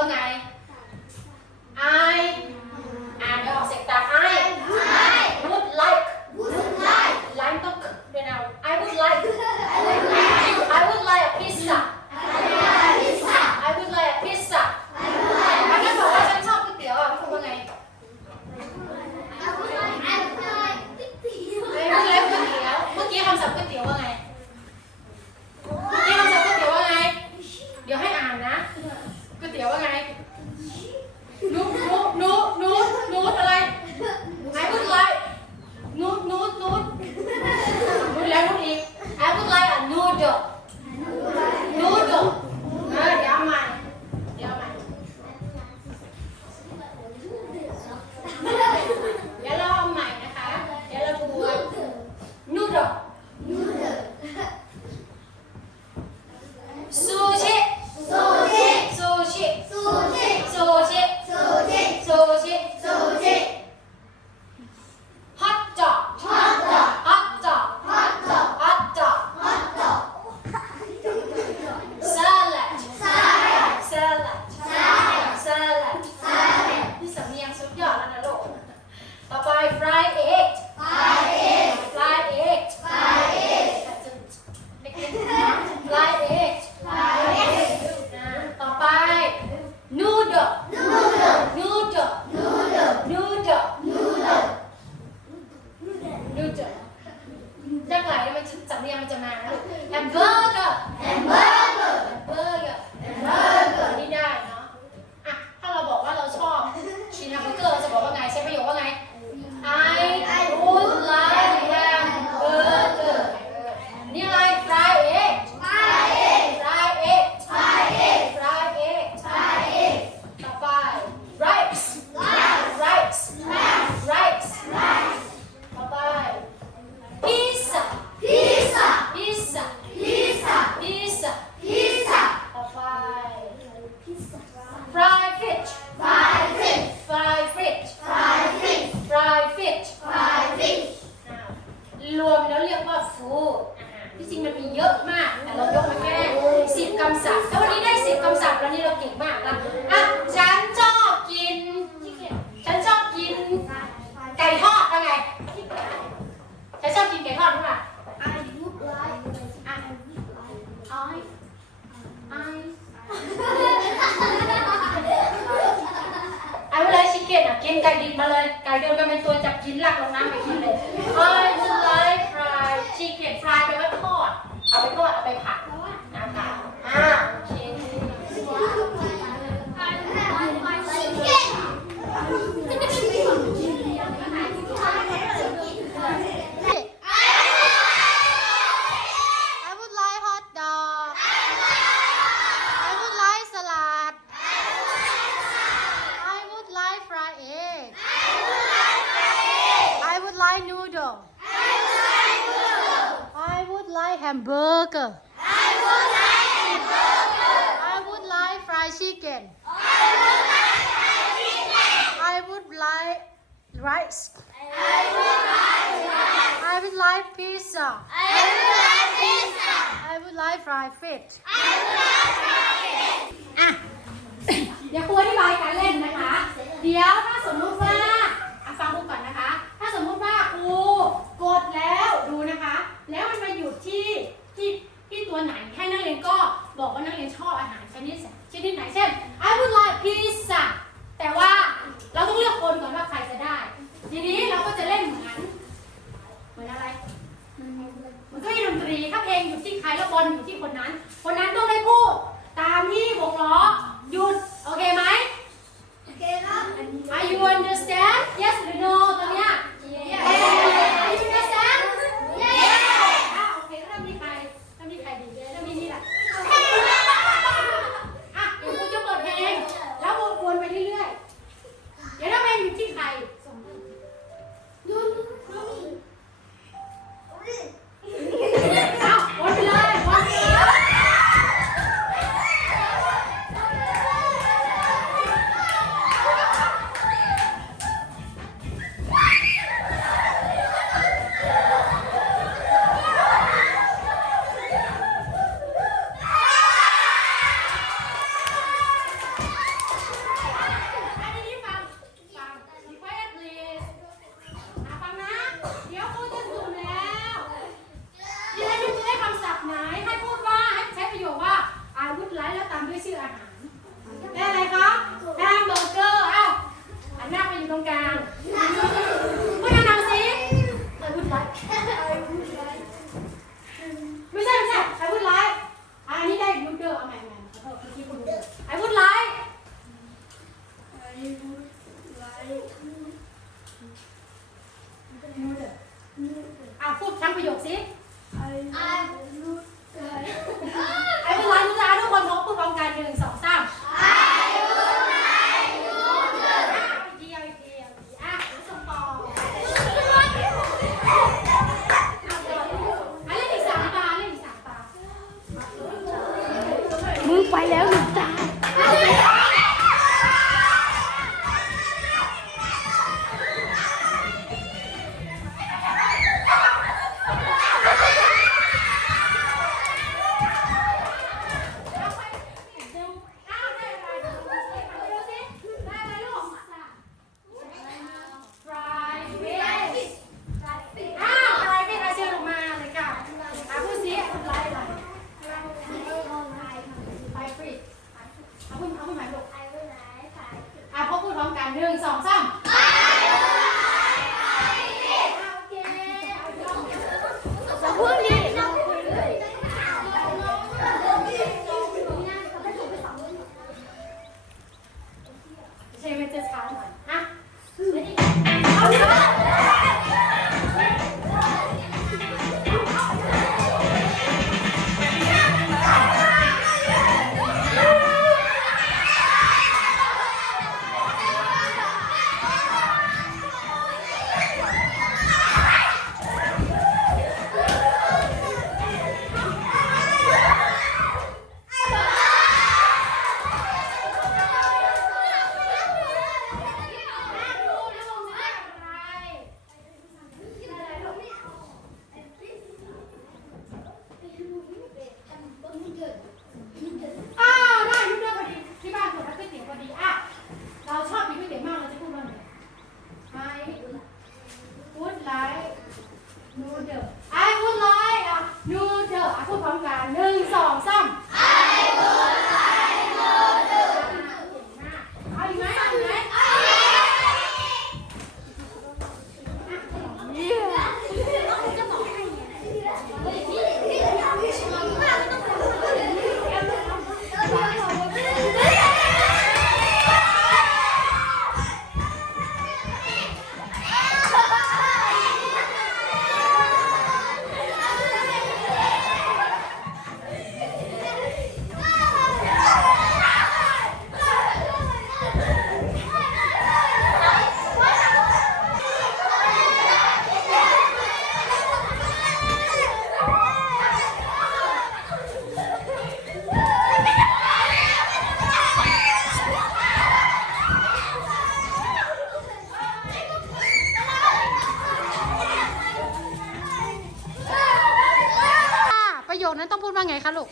ngày ลงน้ำไปกินเลย I would like fried chicken fried ปลว่าทอด เอาไปทอดเอาไปผัด like hamburger. I would like hamburger. I would like fried chicken. I would like fried chicken. I would like rice. I would like rice. I would like pizza. I would like pizza. I would like fried fish. I would like fried fish. เดี๋ยวถ้าสมมติ ก็บอกว่านักเรียนชอบอาหารชนิดชนิดไหนเช่น I would like ไปแล้วหนึ่งแพร้อมกันหนึ่งสองสาม พูดพร้อมกันหนึ่งสองสาม ว่าไงคะลูก